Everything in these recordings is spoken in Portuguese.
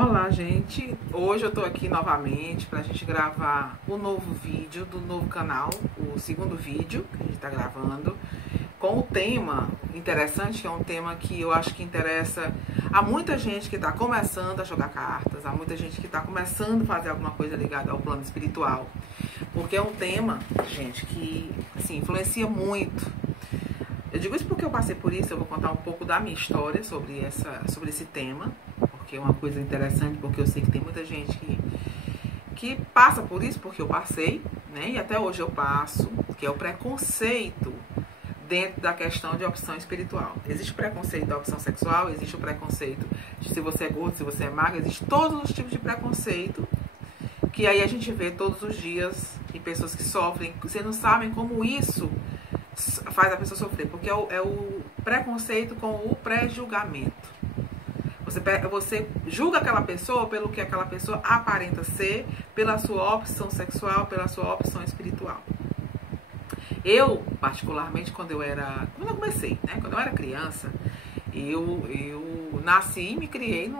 Olá, gente. Hoje eu tô aqui novamente pra gente gravar o novo vídeo do novo canal, o segundo vídeo que a gente tá gravando, com o tema interessante, que é um tema que eu acho que interessa a muita gente que tá começando a jogar cartas, a muita gente que tá começando a fazer alguma coisa ligada ao plano espiritual, porque é um tema, gente, que assim, influencia muito. Eu digo isso porque eu passei por isso. Eu vou contar um pouco da minha história sobre esse tema, porque é uma coisa interessante, porque eu sei que tem muita gente que passa por isso, porque eu passei, né? E até hoje eu passo, que é o preconceito dentro da questão de opção espiritual. Existe o preconceito da opção sexual, existe o preconceito de se você é gordo, se você é magro, existe todos os tipos de preconceito que aí a gente vê todos os dias em pessoas que sofrem. Vocês não sabem como isso faz a pessoa sofrer, porque é o preconceito com o pré-julgamento. Você julga aquela pessoa pelo que aquela pessoa aparenta ser, pela sua opção sexual, pela sua opção espiritual. Eu, particularmente, quando eu comecei, né? Quando eu era criança, eu nasci e me criei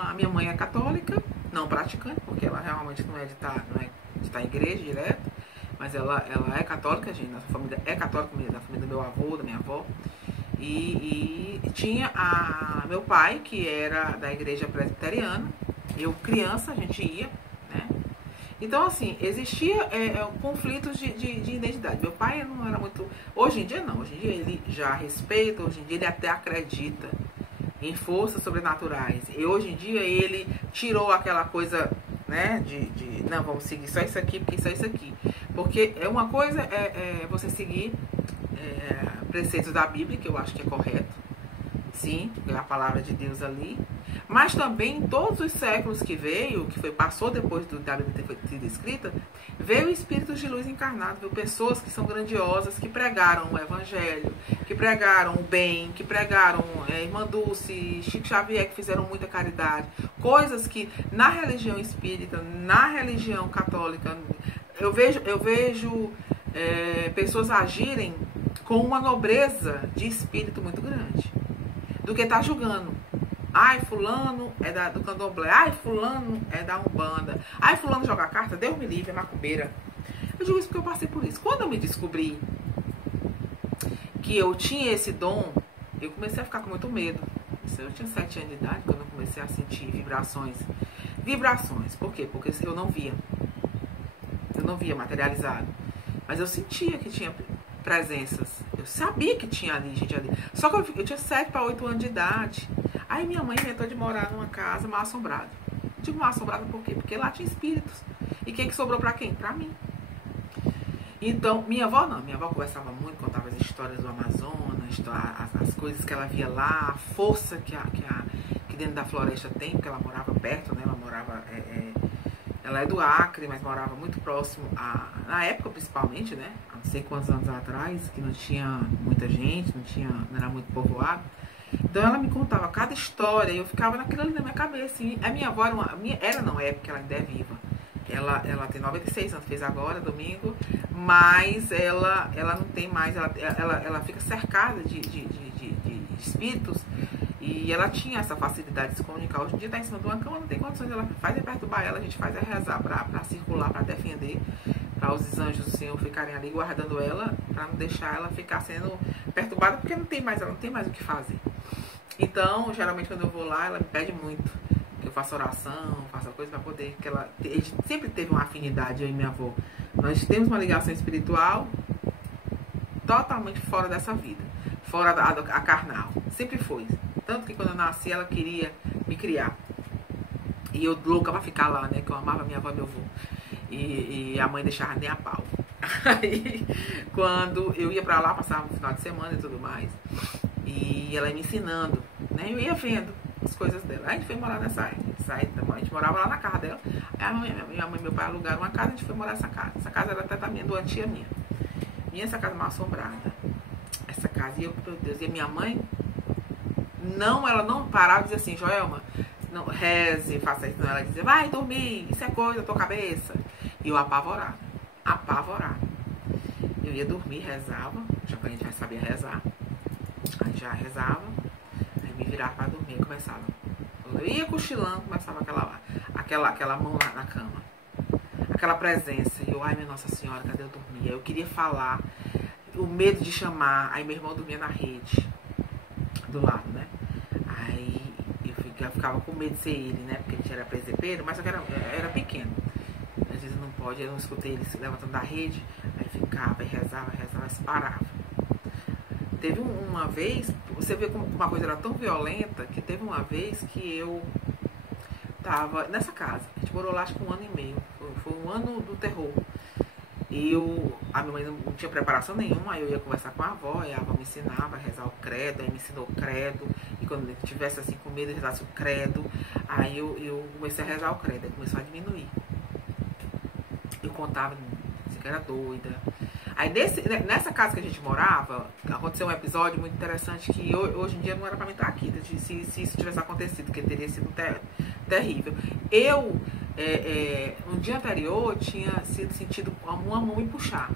a minha mãe é católica, não praticante, porque ela realmente não é de estar em igreja direto, mas ela é católica, gente, nossa família é católica, da família do meu avô, da minha avó. E tinha meu pai, que era da igreja presbiteriana. Eu, criança, a gente ia, né? Então, assim, existia conflitos de identidade. Meu pai não era muito... Hoje em dia, não. Hoje em dia, ele já respeita. Hoje em dia, ele até acredita em forças sobrenaturais. E hoje em dia, ele tirou aquela coisa, né? Não, vamos seguir só isso aqui, porque só isso aqui. Porque uma coisa é você seguir preceitos da Bíblia, que eu acho que é correto, sim, é a palavra de Deus ali, mas também em todos os séculos que passou depois da Bíblia ter sido escrita, veio espíritos de luz encarnados, veio pessoas que são grandiosas, que pregaram o evangelho, que pregaram o bem, que pregaram Irmã Dulce, Chico Xavier, que fizeram muita caridade, coisas que na religião espírita, na religião católica, eu vejo pessoas agirem com uma nobreza de espírito muito grande, do que está julgando. Ai, fulano é do candomblé. Ai, fulano é da umbanda. Ai, fulano joga carta. Deus me livre, é macumbeira. Eu digo isso porque eu passei por isso. Quando eu me descobri que eu tinha esse dom, eu comecei a ficar com muito medo. Eu tinha 7 anos de idade quando eu comecei a sentir vibrações. Vibrações. Por quê? Porque eu não via. Eu não via materializado. Mas eu sentia que tinha presenças. Eu sabia que tinha ali, gente ali. Só que eu tinha 7 para 8 anos de idade. Aí minha mãe inventou de morar numa casa mal assombrada. Digo mal assombrada por quê? Porque lá tinha espíritos. E quem que sobrou para quem? Para mim. Então, minha avó não. Minha avó conversava muito, contava as histórias do Amazonas, as coisas que ela via lá, a força que dentro da floresta tem, porque ela morava perto, né? Ela morava... Ela é do Acre, mas morava muito próximo, na época principalmente, né? Há não sei quantos anos atrás, que não tinha muita gente, não era muito povoado. Então ela me contava cada história e eu ficava naquilo ali na minha cabeça. E a minha avó não é, porque ela ainda é viva. Ela tem 96 anos, fez agora, domingo, mas ela não tem mais, ela fica cercada de espíritos. E ela tinha essa facilidade de se comunicar. Hoje em dia está em cima de uma cama, não tem condições. Ela faz perturbar ela, a gente faz rezar para circular, para defender, para os anjos do Senhor ficarem ali guardando ela, para não deixar ela ficar sendo perturbada, porque ela não tem mais o que fazer. Então, geralmente quando eu vou lá, ela me pede muito que eu faça oração, faça coisa para poder, a gente sempre teve uma afinidade, eu e minha avó. Nós temos uma ligação espiritual totalmente fora dessa vida, fora a carnal. Sempre foi. Tanto que quando eu nasci, ela queria me criar. E eu louca pra ficar lá, né? Que eu amava minha avó e meu avô. E a mãe deixava nem a pau. Aí, quando eu ia pra lá, passava um final de semana e tudo mais. E ela ia me ensinando, né? Eu ia vendo as coisas dela. Aí a gente foi morar nessa área. A gente morava lá na casa dela. Aí minha mãe e meu pai alugaram uma casa, a gente foi morar nessa casa. Essa casa era até da minha tia minha. E essa casa mal assombrada. Essa casa, e eu, meu Deus, e a minha mãe... ela não parava e dizia assim, Joelma, não, reze, faça isso. Não, ela dizia, vai dormir, isso é coisa da tua cabeça. E eu apavorada. Eu ia dormir, rezava, já que a gente já sabia rezar. Aí já rezava, aí me virava para dormir e começava. Quando eu ia cochilando, começava aquela mão na cama. Aquela presença. E eu, ai minha Nossa Senhora, cadê eu dormia? Eu queria falar. O medo de chamar. Aí meu irmão dormia na rede. Do lado, né? Aí eu ficava com medo de ser ele, né? Porque ele já era presepeiro, mas eu era pequeno. Às vezes não pode, eu não escutei ele se levantando da rede. Aí ficava e rezava, e parava. Teve uma vez, você vê como uma coisa era tão violenta, que teve uma vez que eu tava nessa casa. A gente morou lá acho que 1 ano e meio. Foi um ano do terror. E a minha mãe não tinha preparação nenhuma, aí eu ia conversar com a avó, e a avó me ensinava a rezar o credo, aí me ensinou o credo, e quando eu tivesse assim com medo de rezar o credo, aí eu comecei a rezar o credo, aí começou a diminuir. Eu contava assim, que era doida. Aí nessa casa que a gente morava, aconteceu um episódio muito interessante que hoje em dia não era pra mim estar aqui, se isso tivesse acontecido, porque teria sido terrível. Eu, no dia anterior, tinha sido sentido uma mão me puxar.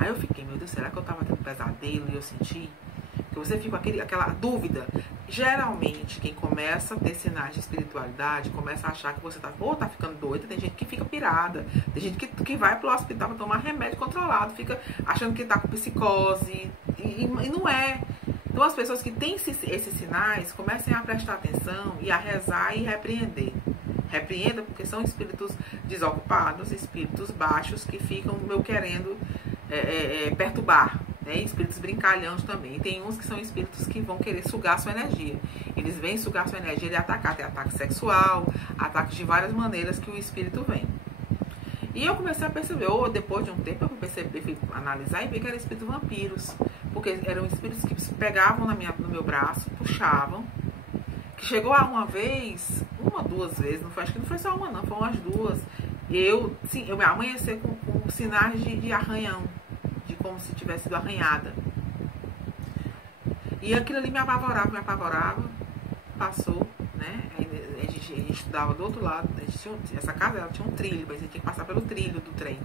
Aí eu fiquei, meu Deus, será que eu tava tendo pesadelo e eu senti? Porque você fica com aquela dúvida. Geralmente, quem começa a ter sinais de espiritualidade, começa a achar que você tá ficando doida. Tem gente que fica pirada. Tem gente que vai pro hospital pra tomar remédio controlado. Fica achando que tá com psicose. E não é. Então, as pessoas que têm esses sinais, comecem a prestar atenção e a rezar e repreender. Repreenda porque são espíritos desocupados, espíritos baixos que ficam querendo perturbar. Né? Espíritos brincalhões também. E tem uns que são espíritos que vão querer sugar sua energia. Eles vêm sugar sua energia e atacar. Tem ataque sexual, ataques de várias maneiras que o espírito vem. E eu comecei a perceber, ou depois de um tempo eu fui analisar e vi que eram espíritos vampiros. Porque eram espíritos que pegavam no meu braço, puxavam. Que chegou a uma vez, 2 vezes, acho que não foi só uma não, foram umas 2. Eu me amanheci com sinais de arranhão. De como se tivesse sido arranhada. E aquilo ali me apavorava, passou, né? A gente estudava do outro lado, essa casa ela tinha um trilho, mas a gente tinha que passar pelo trilho do trem.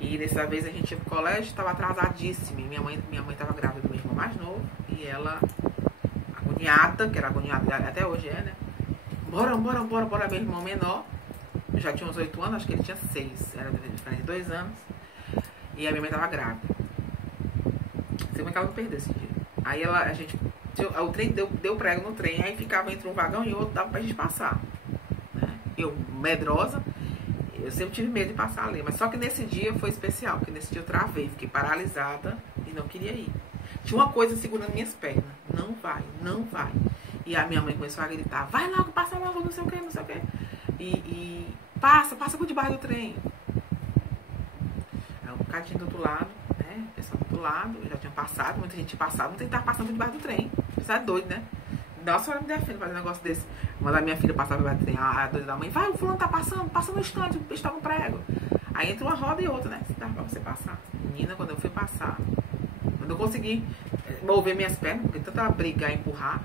E dessa vez a gente ia pro colégio, estava atrasadíssima. Minha mãe estava grávida do meu irmão mais novo, e ela, agoniada, que era agoniada até hoje né? Bora, meu irmão menor, eu já tinha uns 8 anos, acho que ele tinha 6, era diferente de 2 anos. E a minha mãe tava grávida. Sei como é que ela não perdeu esse dia. Aí o trem deu prego no trem, aí ficava entre um vagão e outro, dava pra gente passar. Né? Eu, medrosa, eu sempre tive medo de passar ali. Mas só que nesse dia foi especial, porque nesse dia eu travei, fiquei paralisada e não queria ir. Tinha uma coisa segurando minhas pernas. Não vai. E a minha mãe começou a gritar, vai logo, passa logo, não sei o que. E passa por debaixo do trem. Um bocadinho do outro lado, né? O pessoal do outro lado, eu já tinha passado, muita gente tinha passado, muita gente tava passando por debaixo do trem. Você é doido, né? Nossa, a senhora me defende fazer um negócio desse. Mandar minha filha passar por debaixo do trem, a doida da mãe, vai, o fulano tá passando, passa no instante, o bicho tá com prego. Aí entra uma roda e outra, né? Dá pra você passar. Menina, quando eu fui passar, quando eu consegui mover minhas pernas, porque tanta brigar e empurrar,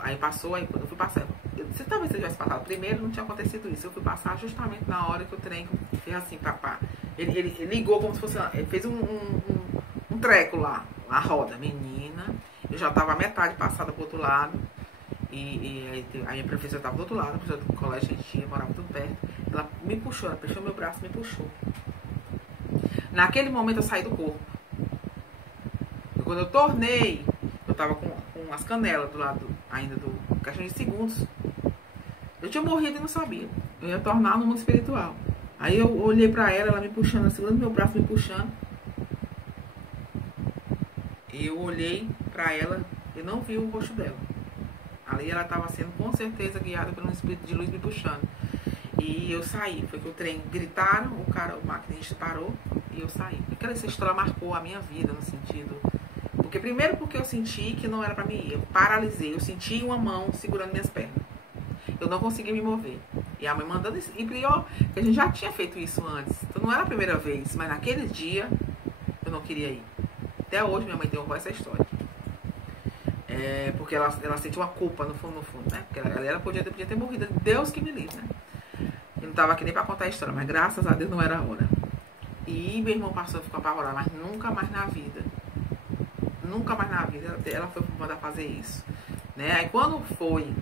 aí passou, aí quando eu fui passar, talvez se eu tivesse passado primeiro, não tinha acontecido isso. Eu fui passar justamente na hora que o trem fez assim, papá. Ele ligou como se fosse, ele fez um treco lá, a roda. Menina, eu já tava a metade passada pro outro lado. E a minha professora estava do outro lado, a professora do colégio, a gente morava tudo perto. Ela me puxou, ela puxou meu braço, me puxou. Naquele momento eu saí do corpo. Quando eu tornei, eu tava com as canelas do lado ainda do questão de segundos. Eu tinha morrido e não sabia. Eu ia tornar no mundo espiritual. Aí eu olhei pra ela me puxando, segurando meu braço, me puxando. E eu olhei pra ela e não vi o rosto dela. Ali ela estava sendo com certeza guiada por um espírito de luz me puxando. E eu saí. Foi que o trem gritaram, o maquinista parou e eu saí. Essa história marcou a minha vida no sentido... Porque eu senti que não era pra mim ir. Eu paralisei. Eu senti uma mão segurando minhas pernas. Eu não consegui me mover. E a mãe mandando isso. E pior, que a gente já tinha feito isso antes. Então não era a primeira vez. Mas naquele dia, eu não queria ir. Até hoje minha mãe tem horror essa história. Porque ela sentiu uma culpa no fundo, né? Porque ela podia ter morrido. Deus que me livre, né? Eu não tava aqui nem pra contar a história. Mas graças a Deus não era a hora. E meu irmão passou, ficou apavorado. Mas nunca mais na vida. Nunca mais na vida ela foi mandar fazer isso. Né? Aí quando foi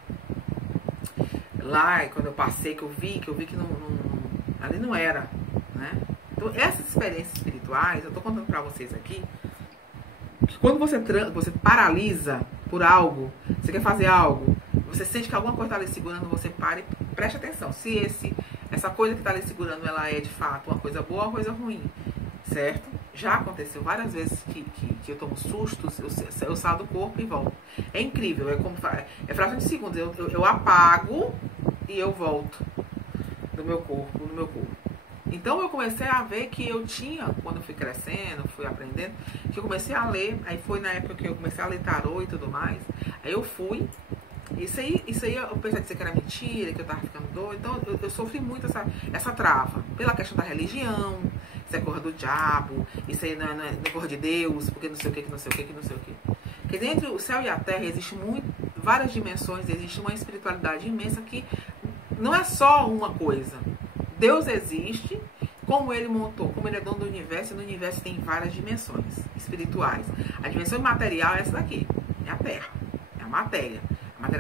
lá, e quando eu passei, que eu vi que ali não era, né? Então, essas experiências espirituais, eu tô contando pra vocês aqui, que quando você paralisa por algo, você quer fazer algo, você sente que alguma coisa tá ali segurando, você para e preste atenção. Se essa coisa que tá ali segurando, ela é de fato uma coisa boa ou uma coisa ruim, certo? Já aconteceu várias vezes que eu tomo sustos, eu saio do corpo e volto. É incrível, é fração de segundos. Eu apago e eu volto no meu corpo. Então eu comecei a ver que eu tinha, quando eu fui crescendo, fui aprendendo, que eu comecei a ler, aí foi na época que eu comecei a ler tarô e tudo mais, aí eu fui, isso aí eu pensei que era mentira, que eu tava ficando doido, então eu sofri muito essa trava, pela questão da religião, isso é coisa do diabo, isso aí não é coisa de Deus, porque não sei o que, não sei o que, não sei o que. Porque entre o céu e a terra existe várias dimensões, existe uma espiritualidade imensa que não é só uma coisa. Deus existe, como ele montou, como ele é dono do universo, e no universo tem várias dimensões espirituais. A dimensão material é essa daqui, é a terra, é a matéria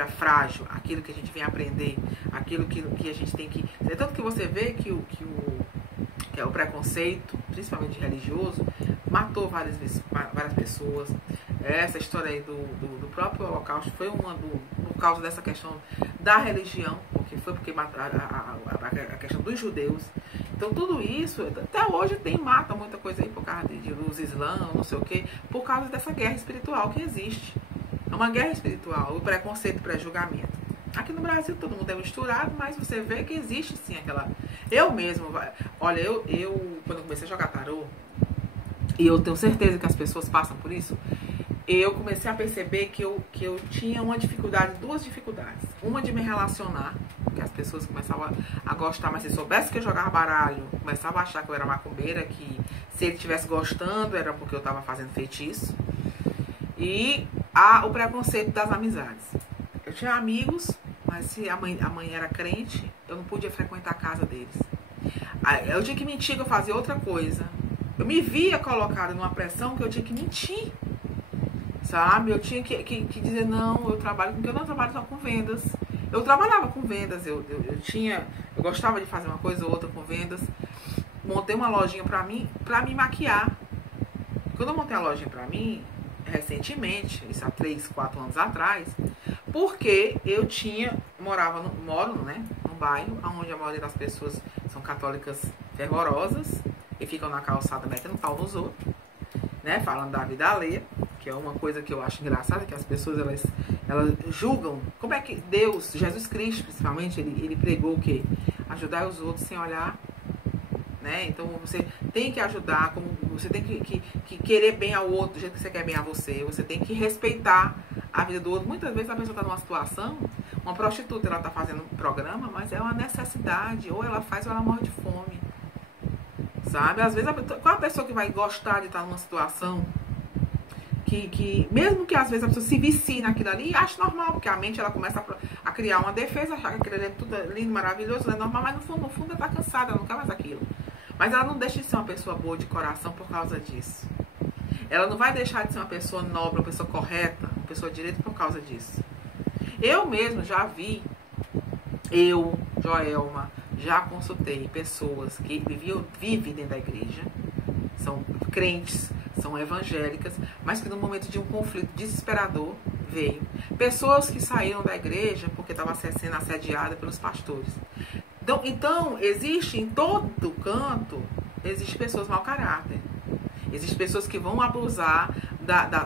frágil, aquilo que a gente vem aprender, aquilo que a gente tem que... É tanto que você vê que o preconceito, principalmente religioso, matou várias pessoas. Essa história aí do próprio Holocausto foi por causa dessa questão da religião, porque a questão dos judeus. Então tudo isso, até hoje mata muita coisa aí por causa dos islãs, não sei o que, por causa dessa guerra espiritual que existe. É uma guerra espiritual, o preconceito, o pré-julgamento. Aqui no Brasil todo mundo é misturado, mas você vê que existe sim aquela... Eu mesmo, olha, eu quando eu comecei a jogar tarô, e eu tenho certeza que as pessoas passam por isso, eu comecei a perceber que eu tinha duas dificuldades. Uma de me relacionar, que as pessoas começavam a gostar, mas se soubesse que eu jogava baralho, começavam a achar que eu era macumbeira, que se ele estivesse gostando era porque eu estava fazendo feitiço. E o preconceito das amizades. Eu tinha amigos, mas se a mãe era crente, eu não podia frequentar a casa deles. Eu tinha que mentir que eu fazia outra coisa. Eu me via colocada numa pressão que eu tinha que mentir. Sabe? Eu tinha que dizer, não, eu não trabalho só com vendas. Eu trabalhava com vendas, eu gostava de fazer uma coisa ou outra com vendas. Montei uma lojinha pra me maquiar. Quando eu montei a lojinha pra mim, recentemente, isso há 3, 4 anos atrás, porque eu moro, né, num bairro onde a maioria das pessoas são católicas fervorosas e ficam na calçada metendo pau nos outros, né, falando da vida alheia, que é uma coisa que eu acho engraçada, que as pessoas elas julgam. Como é que Deus, Jesus Cristo principalmente, ele pregou o quê? Ajudar os outros sem olhar, né? Então você tem que ajudar, como você tem que querer bem ao outro do jeito que você quer bem a você. Você tem que respeitar a vida do outro. Muitas vezes a pessoa está numa situação, uma prostituta, ela está fazendo um programa, mas é uma necessidade, ou ela faz ou ela morre de fome, sabe? Às vezes, qual a pessoa que vai gostar de estar numa situação que mesmo que às vezes a pessoa se vicie naquilo ali, acha normal, porque a mente ela começa a criar uma defesa, achar que aquilo ali é tudo lindo, maravilhoso, é normal, mas no fundo ela está cansada, ela não quer mais aquilo. Mas ela não deixa de ser uma pessoa boa de coração por causa disso. Ela não vai deixar de ser uma pessoa nobre, uma pessoa correta, uma pessoa direita por causa disso. Eu mesmo já vi, Joelma, já consultei pessoas que vivem dentro da igreja, são crentes, são evangélicas, mas que no momento de um conflito desesperador veio. Pessoas que saíram da igreja porque estavam sendo assediadas pelos pastores. Então, existe em todo canto, existem pessoas mau caráter. Existem pessoas que vão abusar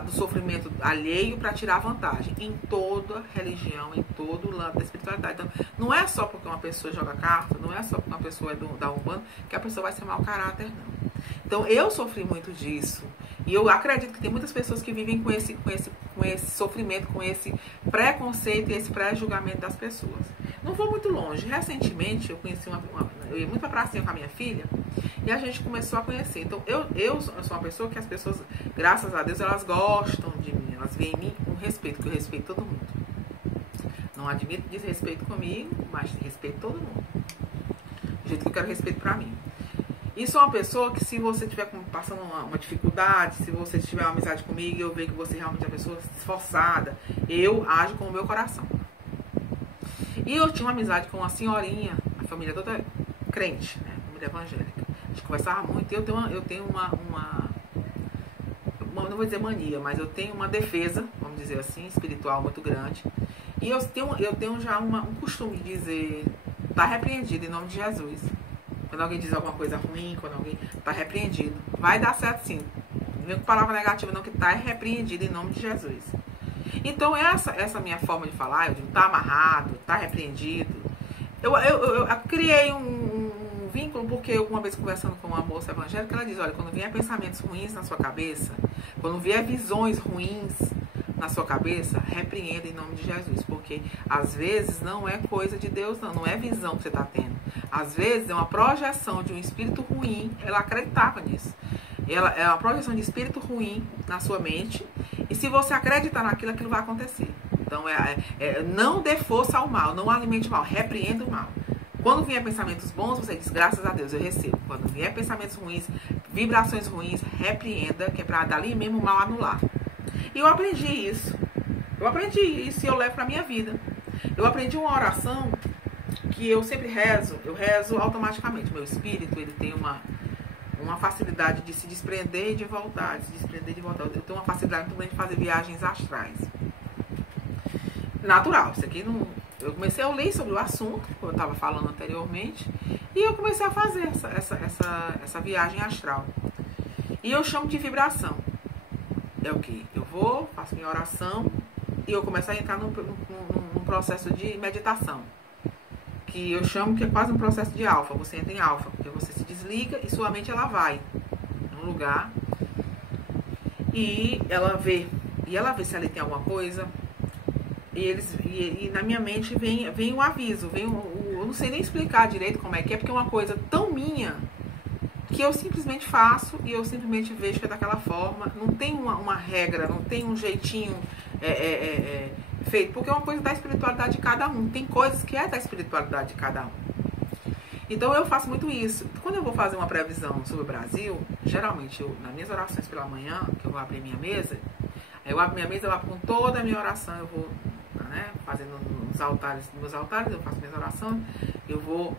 do sofrimento alheio para tirar vantagem. Em toda religião, em todo lado da espiritualidade. Então, não é só porque uma pessoa joga carta, não é só porque uma pessoa é da Umbanda, que a pessoa vai ser mau caráter, não. Então, eu sofri muito disso. E eu acredito que tem muitas pessoas que vivem com esse sofrimento, com esse preconceito e esse pré-julgamento das pessoas. Não vou muito longe. Recentemente, eu conheci eu ia muito pra pracinha com a minha filha e a gente começou a conhecer. Então, eu sou uma pessoa que as pessoas, graças a Deus, elas gostam de mim. Elas veem em mim com respeito, que eu respeito todo mundo. Não admito desrespeito comigo, mas respeito todo mundo. Do jeito que eu quero respeito pra mim. Isso é uma pessoa que, se você estiver passando uma dificuldade, se você tiver uma amizade comigo e eu ver que você realmente é uma pessoa esforçada, eu ajo com o meu coração. E eu tinha uma amizade com uma senhorinha, a família toda crente, né? Família evangélica. A gente conversava muito e eu tenho uma não vou dizer mania, mas eu tenho uma defesa, vamos dizer assim, espiritual muito grande. E eu tenho já um costume de dizer, tá repreendido em nome de Jesus. Quando alguém diz alguma coisa ruim, quando alguém tá repreendido, vai dar certo sim. Não vem com palavra negativa não, que tá repreendido em nome de Jesus. Então essa minha forma de falar, eu digo, tá amarrado, tá repreendido. Eu criei um vínculo, porque eu, uma vez conversando com uma moça evangélica, ela diz, olha, quando vier pensamentos ruins na sua cabeça, quando vier visões ruins na sua cabeça, repreenda em nome de Jesus, porque às vezes não é coisa de Deus, não é visão que você está tendo. Às vezes é uma projeção de um espírito ruim, ela acreditava nisso. É uma projeção de espírito ruim na sua mente, e se você acreditar naquilo, aquilo vai acontecer. Então, não dê força ao mal, não alimente o mal, repreenda o mal. Quando vier pensamentos bons, você diz, graças a Deus, eu recebo. Quando vier pensamentos ruins, vibrações ruins, repreenda, que é para dali mesmo o mal anular. E eu aprendi isso. E eu levo para minha vida. Eu aprendi uma oração que eu sempre rezo, eu rezo automaticamente. Meu espírito, ele tem uma facilidade de se desprender e de voltar, Eu tenho uma facilidade muito grande de fazer viagens astrais. Natural, isso aqui não... Eu comecei a ler sobre o assunto, como eu estava falando anteriormente, e eu comecei a fazer essa viagem astral. E eu chamo de vibração. É o que? Eu vou, faço minha oração, e eu começo a entrar num processo de meditação, que eu chamo que é quase um processo de alfa. Você entra em alfa, porque você se desliga e sua mente ela vai num lugar, e ela vê se ali tem alguma coisa. E na minha mente vem um aviso, eu não sei nem explicar direito como é que é, porque é uma coisa tão minha que eu simplesmente faço e eu simplesmente vejo que é daquela forma. Não tem uma regra, não tem um jeitinho feito, porque é uma coisa da espiritualidade de cada um. Tem coisas que é da espiritualidade de cada um. Então eu faço muito isso. Quando eu vou fazer uma previsão sobre o Brasil, geralmente nas minhas orações pela manhã, que eu vou abrir minha mesa, eu abro minha mesa, eu abro com toda a minha oração, eu vou fazendo nos meus altares, eu faço minhas orações, eu vou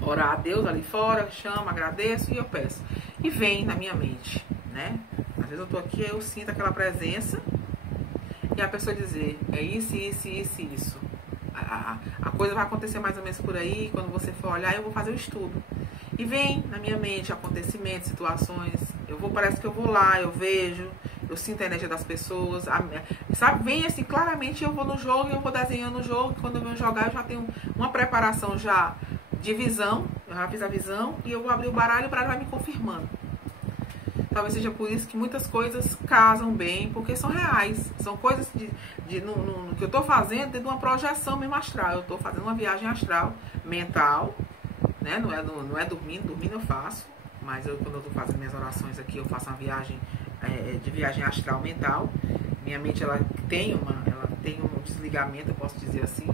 orar a Deus ali fora, chamo, agradeço e eu peço. E vem na minha mente, né? Às vezes eu tô aqui, eu sinto aquela presença e a pessoa dizer, é isso, isso, isso, isso. A coisa vai acontecer mais ou menos por aí, quando você for olhar, eu vou fazer o estudo. E vem na minha mente acontecimentos, situações, parece que eu vou lá, eu vejo, eu sinto a energia das pessoas, sabe, vem assim, claramente eu vou no jogo, eu vou desenhando o jogo, quando eu venho jogar eu já tenho uma preparação já de visão, eu já fiz a visão, e eu vou abrir o baralho para vai me confirmando. Talvez seja por isso que muitas coisas casam bem, porque são reais, são coisas no que eu estou fazendo dentro de uma projeção mesmo astral. Eu estou fazendo uma viagem astral mental, né? Não é dormindo eu faço, mas quando eu estou fazendo minhas orações aqui, eu faço uma viagem de viagem astral mental. Minha mente ela tem um desligamento, eu posso dizer assim,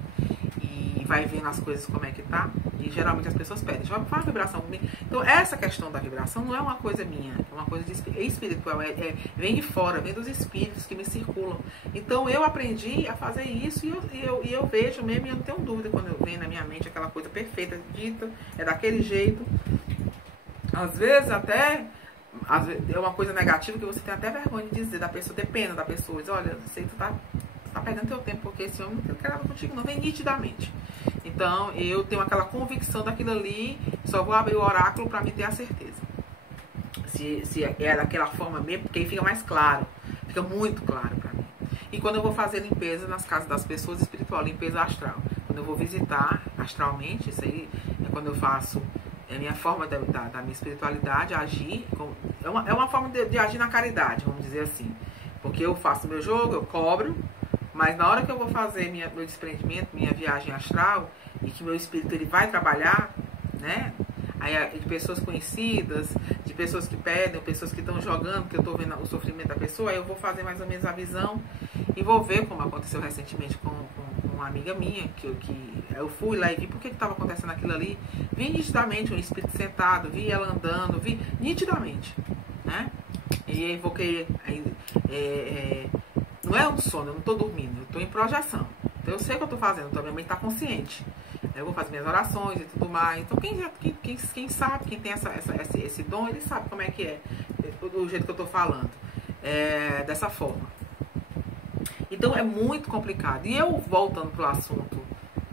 e vai vendo as coisas como é que tá. E geralmente as pessoas pedem, faz uma vibração comigo. Então essa questão da vibração não é uma coisa minha, é uma coisa espiritual, vem de fora, vem dos espíritos que me circulam. Então eu aprendi a fazer isso e eu vejo mesmo, e eu não tenho dúvida quando eu venho na minha mente aquela coisa perfeita, dita, é daquele jeito. Às vezes até é uma coisa negativa que você tem até vergonha de dizer, da pessoa, ter pena da pessoa, diz, olha, sei que tu tá perdendo teu tempo, porque esse homem não quer nada contigo, não, vem nitidamente. Então, eu tenho aquela convicção daquilo ali, só vou abrir o oráculo para me ter a certeza. Se é daquela forma mesmo, porque aí fica mais claro, fica muito claro para mim. E quando eu vou fazer limpeza nas casas das pessoas espiritual, limpeza astral, quando eu vou visitar astralmente, isso aí é quando eu faço, é a minha forma da minha espiritualidade, agir, é uma forma de agir na caridade, vamos dizer assim. Porque eu faço meu jogo, eu cobro, mas na hora que eu vou fazer meu desprendimento, minha viagem astral, e que meu espírito ele vai trabalhar, né? Aí, de pessoas conhecidas, de pessoas que pedem, pessoas que estão jogando, que eu estou vendo o sofrimento da pessoa, aí eu vou fazer mais ou menos a visão e vou ver como aconteceu recentemente com uma amiga minha, que eu fui lá e vi por que estava acontecendo aquilo ali. Vi nitidamente um espírito sentado, vi ela andando, vi nitidamente, né? E aí invoquei, não é um sono, eu não estou dormindo, eu estou em projeção. Então eu sei o que eu tô fazendo, então minha mente tá consciente. Eu vou fazer minhas orações e tudo mais. Então quem sabe, quem tem esse dom, ele sabe como é que é, do jeito que eu tô falando. Dessa forma. Então é muito complicado. E eu, voltando pro assunto,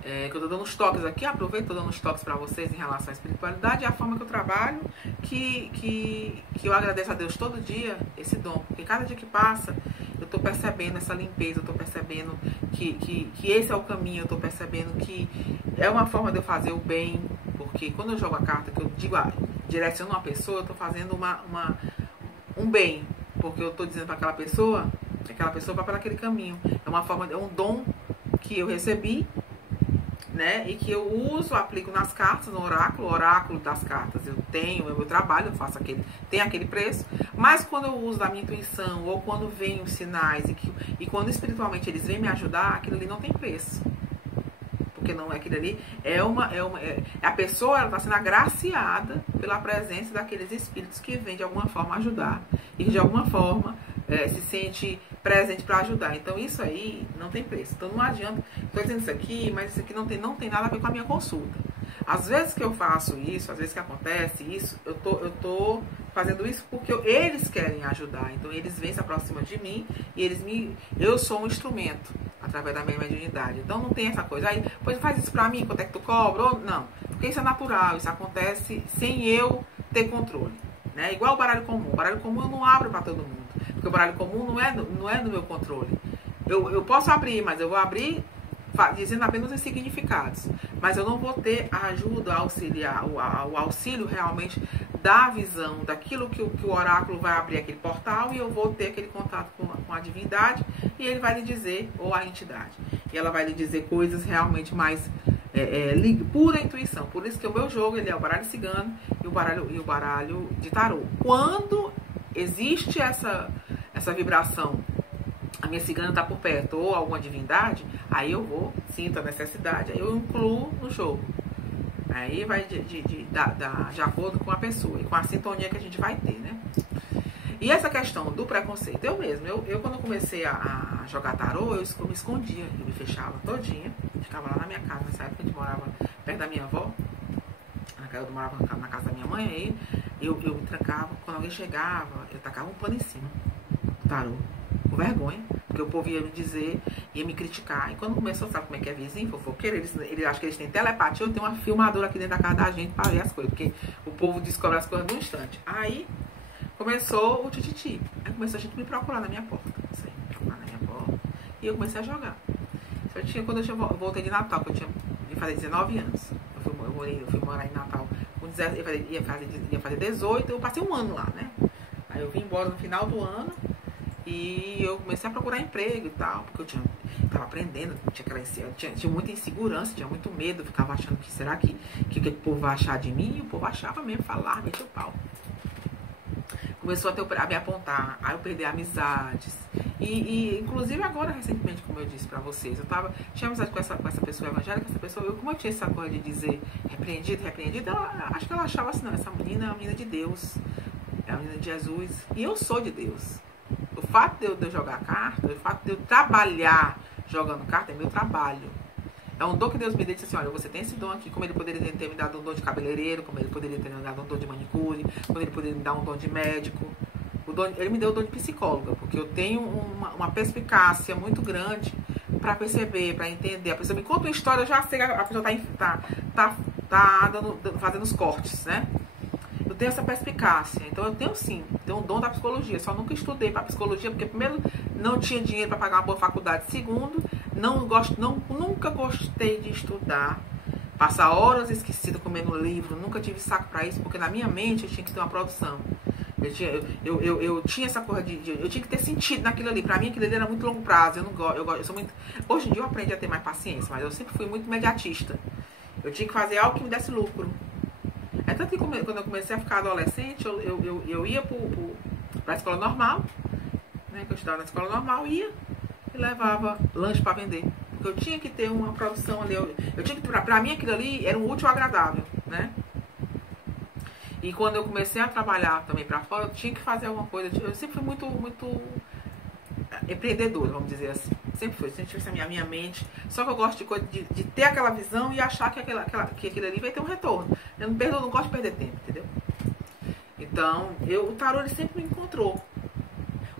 que eu tô dando uns toques aqui, aproveito, tô dando uns toques para vocês em relação à espiritualidade, é a forma que eu trabalho, que eu agradeço a Deus todo dia, esse dom. Porque cada dia que passa, eu tô percebendo essa limpeza, eu tô percebendo que esse é o caminho, eu tô percebendo que é uma forma de eu fazer o bem, porque quando eu jogo a carta, que eu digo, direciono uma pessoa, eu tô fazendo um bem, porque eu tô dizendo para aquela pessoa vai para aquele caminho. É uma forma, é um dom que eu recebi, né? E que eu uso, aplico nas cartas, no oráculo, o oráculo das cartas. Eu tenho, é meu trabalho, eu faço tem aquele preço. Mas quando eu uso da minha intuição, ou quando vem os sinais, e quando espiritualmente eles vêm me ajudar, aquilo ali não tem preço. Porque não é aquilo ali, a pessoa está sendo agraciada pela presença daqueles espíritos que vêm de alguma forma ajudar. E de alguma forma se sente presente para ajudar. Então isso aí não tem preço. Então não adianta, estou dizendo isso aqui, mas isso aqui não tem nada a ver com a minha consulta. Às vezes que eu faço isso, às vezes que acontece isso, eu tô fazendo isso porque eles querem ajudar. Então eles vêm, se aproximam de mim e eu sou um instrumento através da minha mediunidade. Então não tem essa coisa. Aí, pois faz isso pra mim, quanto é que tu cobra? Ou não. Porque isso é natural, isso acontece sem eu ter controle. Né? Igual o baralho comum. O baralho comum eu não abro para todo mundo. Porque o baralho comum não é do meu controle. Eu posso abrir, mas eu vou abrir dizendo apenas os significados. Mas eu não vou ter a ajuda, o auxílio realmente da visão, daquilo que o oráculo vai abrir aquele portal e eu vou ter aquele contato com a divindade e ele vai lhe dizer, ou a entidade, e ela vai lhe dizer coisas realmente mais pura intuição. Por isso que o meu jogo ele é o baralho cigano e o baralho de tarô. Quando existe essa vibração, a minha cigana está por perto, ou alguma divindade, aí eu sinto a necessidade, aí eu incluo no jogo. Aí vai de acordo com a pessoa e com a sintonia que a gente vai ter, né? E essa questão do preconceito, eu mesmo, eu quando comecei a jogar tarô, eu me escondia, eu me fechava todinha, ficava lá na minha casa, nessa época a gente morava perto da minha avó, eu morava na casa da minha mãe, aí eu me trancava, quando alguém chegava, eu tacava um pano em cima do tarô, com vergonha, porque o povo ia me dizer, ia me criticar, e quando começou, sabe como é que é vizinho, fofoqueiro, eles acham que eles têm telepatia, eu tenho uma filmadora aqui dentro da casa da gente pra ver as coisas, porque o povo descobre as coisas num instante. Aí começou o tititi. Aí começou a gente me procurar na minha porta. Assim, me procurar na minha porta. E eu comecei a jogar. Quando eu voltei de Natal, que eu ia fazer 19 anos. Eu fui morar em Natal. Ia fazer 18, eu passei um ano lá, né? Aí eu vim embora no final do ano. E eu comecei a procurar emprego e tal. Porque eu tava aprendendo, tinha muita insegurança, tinha muito medo. Ficava achando que será que o povo vai achar de mim? E o povo achava mesmo, falava, metia o pau. Começou a me apontar, aí eu perdi amizades. E inclusive agora, recentemente, como eu disse pra vocês, tinha amizade com essa pessoa evangélica, como eu tinha essa coisa de dizer repreendido, acho que ela achava assim, não, essa menina é uma menina de Deus, é uma menina de Jesus, e eu sou de Deus. O fato de eu jogar carta, o fato de eu trabalhar jogando carta é meu trabalho. É um dom que Deus me deu e disse assim, olha, você tem esse dom aqui, como ele poderia ter me dado um dom de cabeleireiro, como ele poderia ter me dado um dom de manicure, como ele poderia me dar um dom de médico. Ele me deu o dom de psicóloga, porque eu tenho uma perspicácia muito grande para perceber, para entender. A pessoa me conta uma história, eu já sei que a pessoa fazendo os cortes, né? Eu tenho essa perspicácia, então eu tenho sim, tenho um dom da psicologia, só nunca estudei para psicologia, porque primeiro não tinha dinheiro para pagar uma boa faculdade, segundo, nunca gostei de estudar, passar horas esquecida comendo livro, nunca tive saco para isso, porque na minha mente eu tinha que ter uma produção, eu tinha essa coisa eu tinha que ter sentido naquilo ali, para mim aquilo ali era muito longo prazo, eu sou muito, hoje em dia eu aprendi a ter mais paciência, mas eu sempre fui muito imediatista, eu tinha que fazer algo que me desse lucro. É tanto que quando eu comecei a ficar adolescente, eu ia para a escola normal, né, que eu estudava na escola normal, ia e levava lanche para vender. Porque eu tinha que ter uma produção ali, eu tinha que, para mim aquilo ali era um útil agradável, né? E quando eu comecei a trabalhar também para fora, eu tinha que fazer alguma coisa, eu sempre fui muito empreendedora, vamos dizer assim. sempre tive essa minha mente. Só que eu gosto de ter aquela visão e achar que aquilo ali vai ter um retorno. Eu não gosto de perder tempo, entendeu? Então, o tarô ele sempre me encontrou.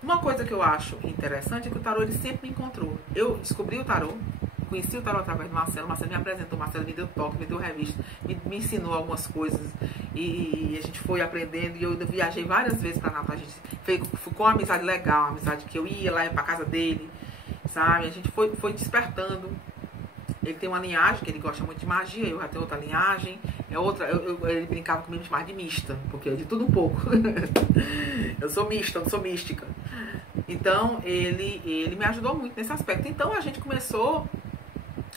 Uma coisa que eu acho interessante é que o tarô ele sempre me encontrou. Eu descobri o tarô, conheci o tarô através do Marcelo. O Marcelo me apresentou, o Marcelo me deu toque, me deu revista, me ensinou algumas coisas e a gente foi aprendendo. E eu viajei várias vezes para Natal. A gente ficou uma amizade legal, uma amizade que eu ia lá para casa dele, sabe? A gente foi despertando. Ele tem uma linhagem que ele gosta muito de magia, eu já tenho outra linhagem. Ele brincava comigo de chamar de mista, porque é de tudo um pouco. Eu sou mista, não sou mística. Então, ele me ajudou muito nesse aspecto. Então, a gente começou...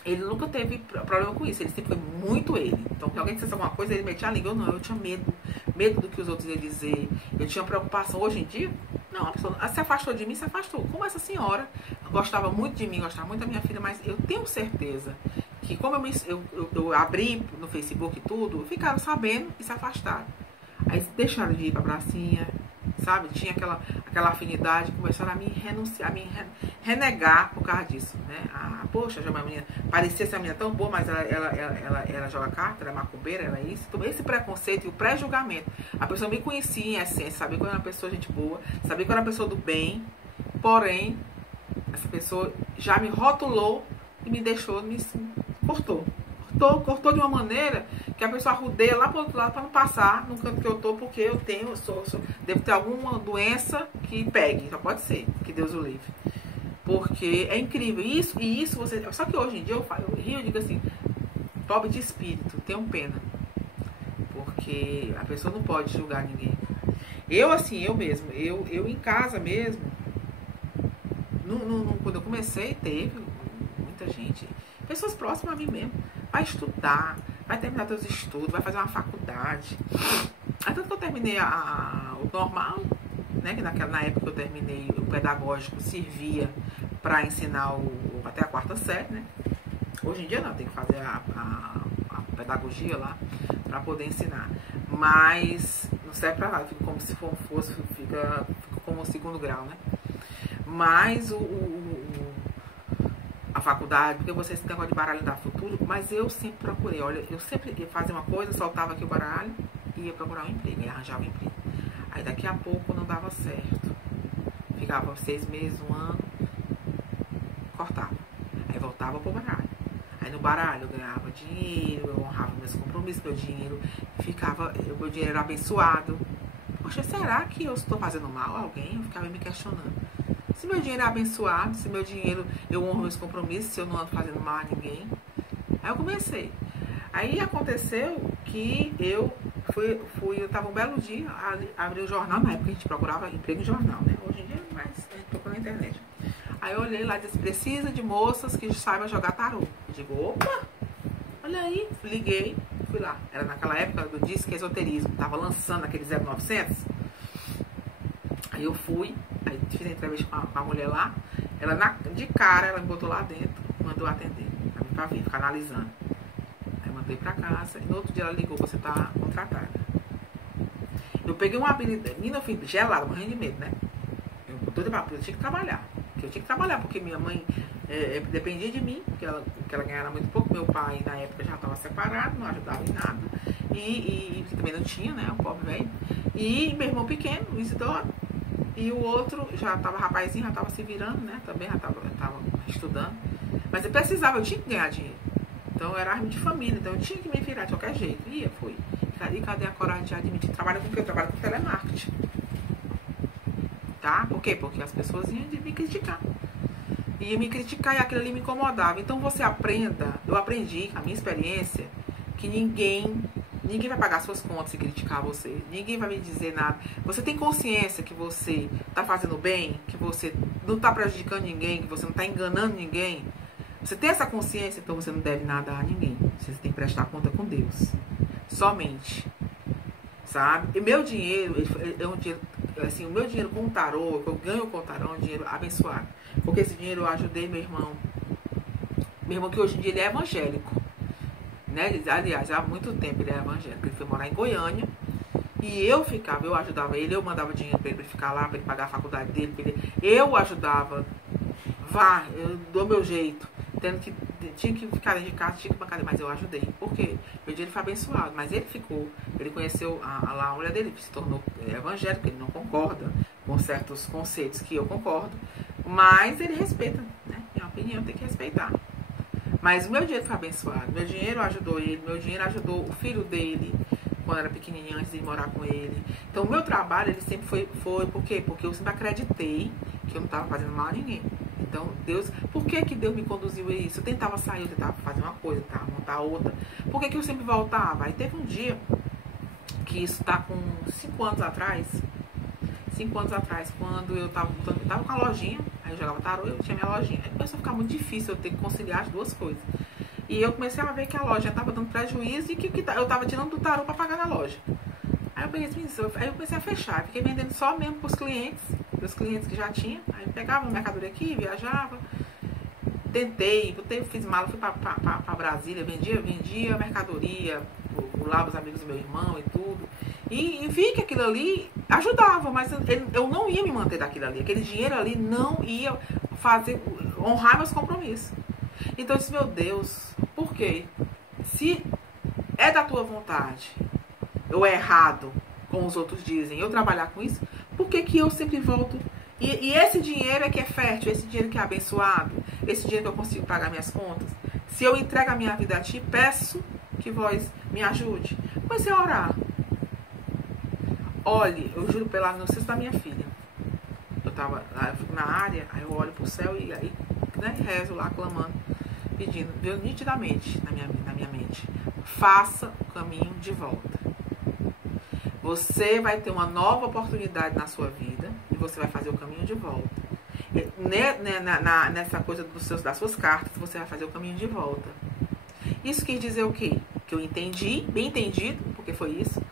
Ele nunca teve problema com isso, ele sempre foi muito ele. Então, se alguém dissesse alguma coisa, ele metia a língua. Eu não, eu tinha medo do que os outros iam dizer. Eu tinha preocupação. Hoje em dia, não, a pessoa se afastou de mim, se afastou. Como essa senhora gostava muito de mim, gostava muito da minha filha, mas eu tenho certeza que como eu abri no Facebook e tudo, ficaram sabendo e se afastaram. Aí deixaram de ir pra pracinha, sabe? Tinha aquela afinidade, começaram a me renunciar, a me renegar por causa disso, né? Poxa, já uma menina, parecia ser uma menina tão boa, mas ela joga carta, ela é macumbeira, ela é isso. Então, esse preconceito e o pré-julgamento. A pessoa me conhecia em essência, sabia que eu era uma pessoa gente boa, sabia que eu era uma pessoa do bem, porém, essa pessoa já me rotulou e me deixou, cortou de uma maneira que a pessoa arrudeia lá pro outro lado para não passar no canto que eu tô, porque eu devo ter alguma doença que pegue, só pode ser, que Deus o livre. Porque é incrível, isso você... Só que hoje em dia eu rio e digo assim, pobre de espírito, tenham pena, porque a pessoa não pode julgar ninguém. Eu em casa mesmo, quando eu comecei, teve muita gente, pessoas próximas a mim mesmo, vai estudar, vai terminar seus estudos, vai fazer uma faculdade. Aí tanto que eu terminei o normal, né, que na época que eu terminei o pedagógico servia para ensinar até a 4ª série, né? Hoje em dia não, tem que fazer a pedagogia lá para poder ensinar. Mas não serve para nada, fica como se fica como 2º grau, né? Mas a faculdade, porque vocês têm negócio de baralho da futuro, mas eu sempre procurei, olha, eu sempre fazia uma coisa, soltava aqui o baralho e ia procurar um emprego, ia arranjar um emprego. Aí daqui a pouco não dava certo, ficava 6 meses, 1 ano, cortava, aí voltava pro baralho. Aí no baralho eu ganhava dinheiro, eu honrava meus compromissos, meu dinheiro era abençoado. Poxa, será que eu estou fazendo mal a alguém? Eu ficava me questionando. Se meu dinheiro é abençoado, se meu dinheiro eu honro meus compromissos, se eu não ando fazendo mal a ninguém. Aí eu comecei. Aí aconteceu que eu tava um belo dia, abri o jornal, na época a gente procurava emprego em jornal, né? Hoje em dia, mas a gente procura na internet. Aí eu olhei lá e disse, precisa de moças que saibam jogar tarô. Eu digo, opa, olha aí, liguei, fui lá. Era naquela época do disque esoterismo, tava lançando aquele 0900. Aí eu fui, aí fiz a entrevista com a mulher lá, de cara ela me botou lá dentro, mandou atender, pra vir, ficar analisando. Aí mandei pra casa, e no outro dia ela ligou, você tá contratada. Eu peguei uma habilidade, menina, eu fui gelada, morrendo de medo, né? Eu tinha que trabalhar. Porque minha mãe dependia de mim, porque ela ganhava muito pouco. Meu pai, na época, já estava separado, não ajudava em nada. E também não tinha, né? O pobre velho. E meu irmão pequeno, o Isidoro. E o outro já estava rapazinho, já estava se virando, né? Também já estava estudando. Mas eu precisava, eu tinha que ganhar dinheiro. Então, eu era arma de família, então eu tinha que me virar de qualquer jeito. E eu fui. E cadê a coragem de admitir? Trabalho com o quê? Eu trabalho com telemarketing. Tá? Por quê? Porque as pessoas iam me criticar. Ia me criticar e aquilo ali me incomodava. Então você aprenda, eu aprendi com a minha experiência, que ninguém vai pagar suas contas e criticar você. Ninguém vai me dizer nada. Você tem consciência que você está fazendo bem, que você não está prejudicando ninguém, que você não está enganando ninguém. Você tem essa consciência, então você não deve nada a ninguém. Você tem que prestar conta com Deus. Somente. Sabe? E meu dinheiro é um dinheiro, assim, o meu dinheiro com o tarô, que eu ganho com o tarô, é um dinheiro abençoado. Porque esse dinheiro eu ajudei meu irmão. Meu irmão que hoje em dia ele é evangélico. Né? Aliás, há muito tempo ele é evangélico. Ele foi morar em Goiânia. E eu ajudava ele, eu mandava dinheiro para ele ficar lá, para ele pagar a faculdade dele. Eu ajudava vá, eu dou meu jeito. Tinha que ficar dentro de casa, tinha que bancar, mas eu ajudei. Por quê? Meu dia ele foi abençoado, mas ele ficou, ele conheceu a mulher dele, se tornou evangélico, ele não concorda com certos conceitos que eu concordo, mas ele respeita, né? Minha opinião tem que respeitar. Mas o meu dinheiro foi abençoado, meu dinheiro ajudou ele, meu dinheiro ajudou o filho dele, quando era pequenininho, antes de morar com ele. Então o meu trabalho, ele sempre foi por quê? Porque eu sempre acreditei que eu não estava fazendo mal a ninguém. Então, Deus, por que Deus me conduziu a isso? Eu tentava sair, eu tentava fazer uma coisa, tentava montar outra. Por que eu sempre voltava? Aí teve um dia, que isso tá com 5 anos atrás, 5 anos atrás, quando eu tava com a lojinha, aí eu jogava tarô, eu tinha minha lojinha. Aí começou a ficar muito difícil eu ter que conciliar as duas coisas. E eu comecei a ver que a loja tava dando prejuízo e que eu tava tirando do tarô para pagar na loja. Aí eu peguei isso, aí eu comecei a fechar, fiquei vendendo só mesmo para os clientes, dos clientes que já tinha. Aí eu pegava uma mercadoria aqui, viajava, fiz mala, fui para Brasília, vendia mercadoria, lá os amigos do meu irmão e tudo. E vi que aquilo ali ajudava, mas eu não ia me manter daquilo ali. Aquele dinheiro ali não ia honrar meus compromissos. Então eu disse, meu Deus, por quê? Se é da tua vontade, eu é errado, como os outros dizem, eu trabalhar com isso, por que eu sempre volto? E esse dinheiro é que é fértil, esse dinheiro que é abençoado, esse dinheiro que eu consigo pagar minhas contas. Se eu entrego a minha vida a ti, peço que vós me ajude. Comecei a orar. Olhe, eu juro pela inocência da minha filha. Eu fico na área, aí eu olho pro céu e aí, né, rezo lá, clamando, pedindo, viu, nitidamente na minha mente. Faça o caminho de volta. Você vai ter uma nova oportunidade na sua vida e você vai fazer o caminho de volta. Nessa coisa das suas cartas, você vai fazer o caminho de volta. Isso quer dizer o quê? Que eu entendi, bem entendido, porque foi isso.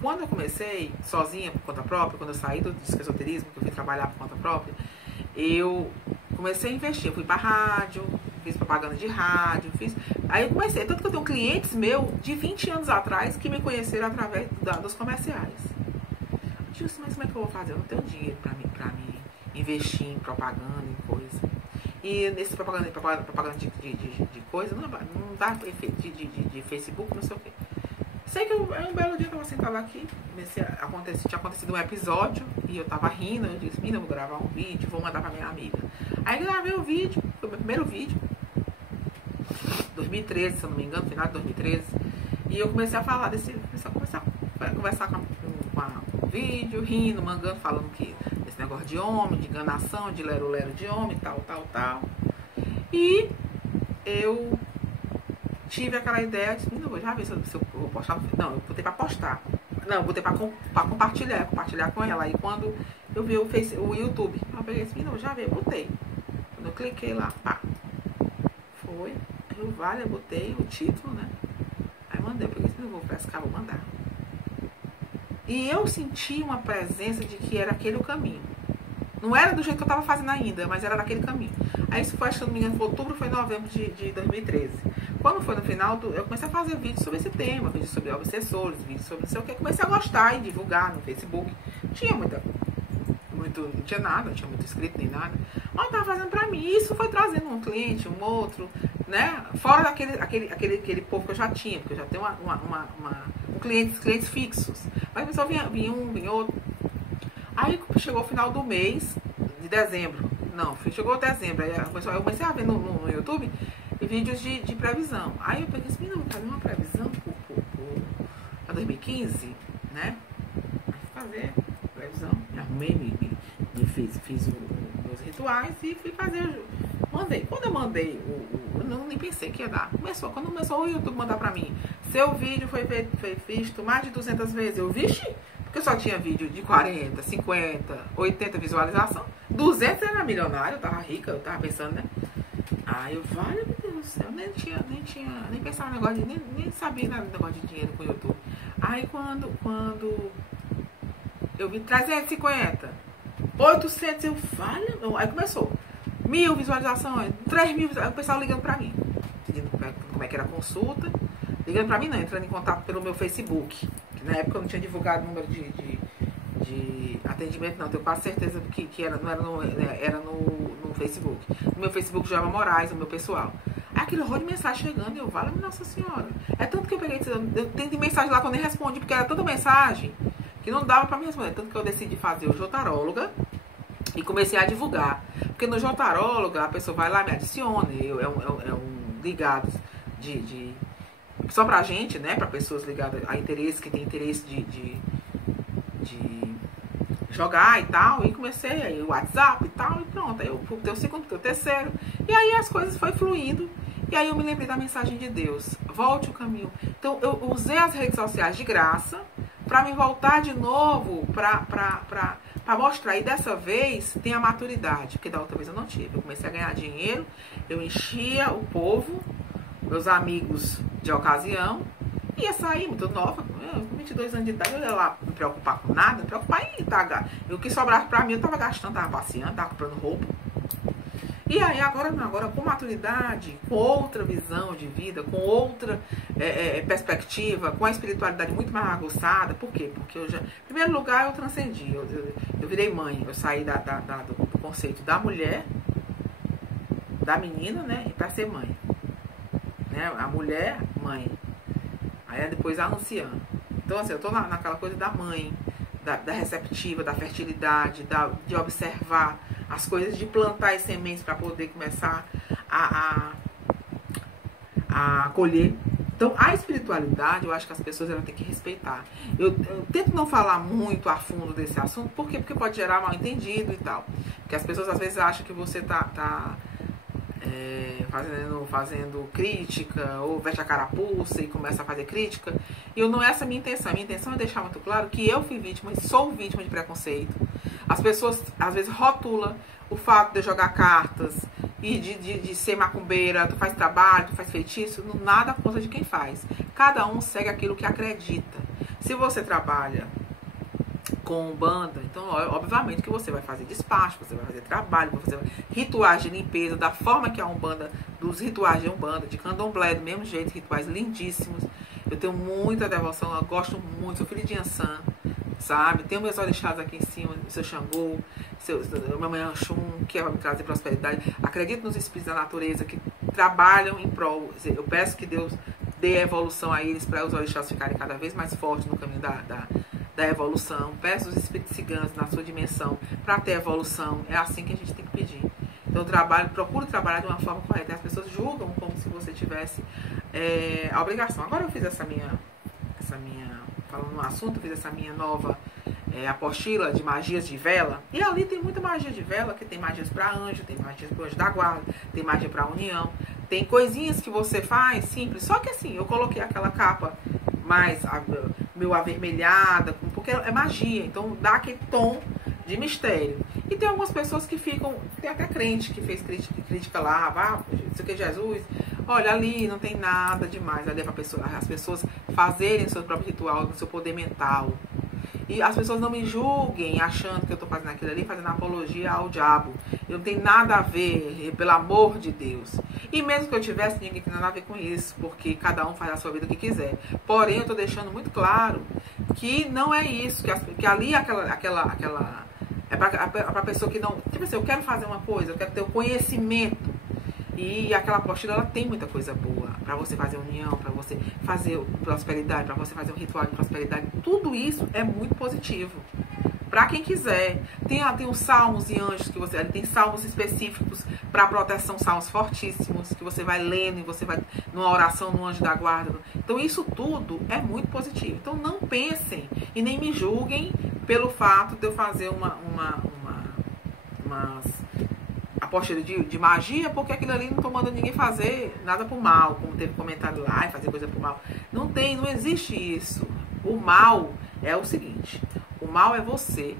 Quando eu comecei sozinha, por conta própria, quando eu saí do esoterismo, que eu fui trabalhar por conta própria, eu comecei a investir. Eu fui pra rádio, fiz propaganda de rádio, aí eu comecei, tanto que eu tenho clientes meus de 20 anos atrás que me conheceram através dos comerciais. Eu disse, mas como é que eu vou fazer? Eu não tenho dinheiro pra mim investir em propaganda, em coisa. E nesse propaganda de coisa, não dá efeito de Facebook, não sei o quê. Sei que um belo dia eu tava sentada aqui, tinha acontecido um episódio e eu tava rindo, eu disse, menina, eu vou gravar um vídeo, vou mandar pra minha amiga. Aí gravei o vídeo, foi o meu primeiro vídeo, 2013, se eu não me engano, final de 2013. E eu comecei a falar conversar com o vídeo, rindo, mangando, falando que esse negócio de homem, de enganação, de lero-lero de homem, tal. E eu tive aquela ideia de, não, vou já ver se eu vou postar. Não, eu botei pra postar. Não, eu botei pra compartilhar com ela. Aí quando eu vi o YouTube, eu peguei esse vídeo, já vi, eu botei. Quando eu cliquei lá, pá, foi. Eu botei o título, né? Aí mandei, eu peguei esse vídeo, vou pescar, vou mandar. E eu senti uma presença de que era aquele o caminho. Não era do jeito que eu estava fazendo ainda, mas era daquele caminho. Aí isso foi, se não me engano, foi outubro, foi novembro de 2013. Quando foi no final, eu comecei a fazer vídeos sobre esse tema, vídeos sobre obsessores, vídeos sobre não sei o que. Comecei a gostar e divulgar no Facebook. Não tinha não tinha nada, não tinha muito inscrito nem nada. Mas eu estava fazendo pra mim. Isso foi trazendo um cliente, um outro, né? Fora aquele povo que eu já tinha, porque eu já tenho clientes fixos. Mas o pessoal vinha um, vinha outro. Aí chegou o final do mês de dezembro. Não, chegou dezembro. Aí eu comecei a ver no YouTube vídeos de previsão. Aí eu peguei assim, não, vou fazer uma previsão para 2015, né? Fazer previsão. Me arrumei, fiz os meus rituais e fui fazer. Mandei. Quando eu mandei, eu nem pensei que ia dar. Quando começou o YouTube mandar pra mim, seu vídeo foi visto mais de 200 vezes. Eu, vixe, porque eu só tinha vídeo de 40, 50, 80 visualização. 200 era milionário, eu tava rica, eu tava pensando, né? Aí eu, vale, meu Deus do céu, nem pensava no negócio, nem sabia nada do negócio de dinheiro com o YouTube. Aí quando eu vi 350, 800, eu, vale, aí começou. 1000 visualizações, 3000, aí o pessoal ligando pra mim, pedindo como é que era a consulta, ligando pra mim não, entrando em contato pelo meu Facebook, que na época eu não tinha divulgado o número de atendimento não, tenho quase certeza que era, não era era no Facebook. No meu Facebook, Joelma Moraes, o meu pessoal. Aí aquele horror de mensagem chegando, eu falo, Nossa Senhora. É tanto que eu peguei, eu tenho de mensagem lá que eu nem respondi, porque era tanta mensagem que não dava pra me responder. Tanto que eu decidi fazer o Jotaróloga e comecei a divulgar. Porque no Jotaróloga, a pessoa vai lá, me adiciona, é um ligados só pra gente, né? Pra pessoas ligadas a interesse, que tem interesse de jogar e tal. E comecei aí o WhatsApp e tal, e pronto. Aí eu fui ter o segundo, ter o terceiro. E aí as coisas foi fluindo. E aí eu me lembrei da mensagem de Deus. Volte o caminho. Então eu usei as redes sociais de graça pra me voltar de novo pra mostrar. E dessa vez tem a maturidade, porque da outra vez eu não tive. Eu comecei a ganhar dinheiro, eu enchia o povo, meus amigos de ocasião, ia sair muito nova, com 22 anos de idade, eu ia lá me preocupar com nada, me preocupar em o que sobrava pra mim, eu tava gastando, tava passeando, tava comprando roupa. E aí agora não, agora com maturidade, com outra visão de vida, com outra perspectiva, com a espiritualidade muito mais aguçada. Por quê? Porque eu já, em primeiro lugar, eu transcendi, eu virei mãe, eu saí do conceito da mulher, da menina, né, e pra ser mãe. Né? A mulher, mãe. Aí depois a anciã. Então assim, eu tô naquela coisa da mãe, da receptiva, da fertilidade, de observar as coisas, de plantar as sementes para poder começar a colher. Então a espiritualidade, eu acho que as pessoas elas têm que respeitar. Eu tento não falar muito a fundo desse assunto, por quê? Porque pode gerar mal entendido e tal. Porque as pessoas às vezes acham que você tá fazendo crítica, ou veste a carapuça e começa a fazer crítica. E não é essa a minha intenção. A minha intenção é deixar muito claro que eu fui vítima e sou vítima de preconceito. As pessoas às vezes rotulam o fato de eu jogar cartas e de ser macumbeira, tu faz trabalho, tu faz feitiço, nada contra de quem faz. Cada um segue aquilo que acredita. Se você trabalha com banda, então obviamente que você vai fazer despacho, você vai fazer trabalho, você vai rituais de limpeza, da forma que a Umbanda, dos rituais de Umbanda, de Candomblé, do mesmo jeito, rituais lindíssimos. Eu tenho muita devoção, eu gosto muito, sou filho de Yansan, sabe? Tenho meus orixás aqui em cima, seu Xangô, meu mãe Anxum, que vai me trazer prosperidade. Acredito nos espíritos da natureza que trabalham em prol. Eu peço que Deus dê evolução a eles para os orixás ficarem cada vez mais fortes no caminho da evolução. Peço os espíritos ciganos na sua dimensão para ter evolução. É assim que a gente tem que pedir. Então procuro trabalhar de uma forma correta. As pessoas julgam como se você tivesse a obrigação. Agora eu fiz essa minha falando no assunto, eu fiz essa minha nova apostila de magias de vela. E ali tem muita magia de vela, que tem magias para anjo, tem magias para anjo da guarda, tem magia para união. Tem coisinhas que você faz simples. Só que assim, eu coloquei aquela capa mais meio avermelhada, porque é magia, então dá aquele tom de mistério. E tem algumas pessoas que ficam, tem até crente que fez crítica lá, isso aqui é Jesus, olha ali, não tem nada demais, ali é para as pessoas fazerem o seu próprio ritual, no seu poder mental. E as pessoas não me julguem achando que eu estou fazendo aquilo ali, fazendo apologia ao diabo. Eu não tenho nada a ver, pelo amor de Deus. E mesmo que eu tivesse, ninguém tem nada a ver com isso, porque cada um faz a sua vida o que quiser. Porém, eu estou deixando muito claro que não é isso, que ali é para pessoa que não... Tipo assim, eu quero fazer uma coisa, eu quero ter o conhecimento. E aquela apostila, ela tem muita coisa boa para você fazer união, para você fazer prosperidade, para você fazer um ritual de prosperidade. Tudo isso é muito positivo. Para quem quiser. Tem os salmos e anjos que você... Tem salmos específicos para proteção, salmos fortíssimos, que você vai lendo e você vai numa oração no anjo da guarda. Então isso tudo é muito positivo. Então não pensem e nem me julguem pelo fato de eu fazer umas apostila de magia, porque aquilo ali não estou mandando ninguém fazer nada por mal, como teve comentado lá, e fazer coisa por mal. Não existe isso. O mal é o seguinte: o mal é você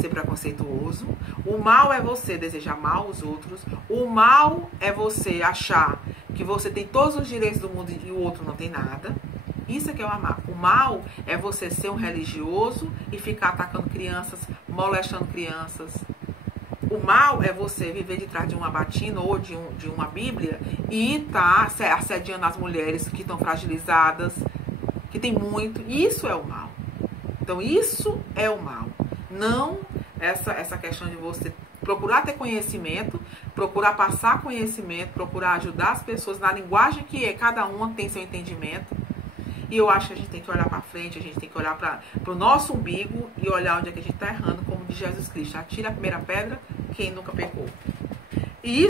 ser preconceituoso, o mal é você desejar mal aos outros, o mal é você achar que você tem todos os direitos do mundo e o outro não tem nada. Isso é que é o mal. O mal é você ser um religioso e ficar atacando crianças, molestando crianças. O mal é você viver de trás de uma batina ou de uma Bíblia e tá assediando as mulheres que estão fragilizadas, que tem muito. Isso é o mal. Então isso é o mal. Não essa questão de você procurar ter conhecimento procurar passar conhecimento, procurar ajudar as pessoas na linguagem que cada uma tem seu entendimento. E eu acho que a gente tem que olhar para frente, a gente tem que olhar para o nosso umbigo e olhar onde é que a gente está errando, como diz Jesus Cristo. Atira a primeira pedra quem nunca pecou. E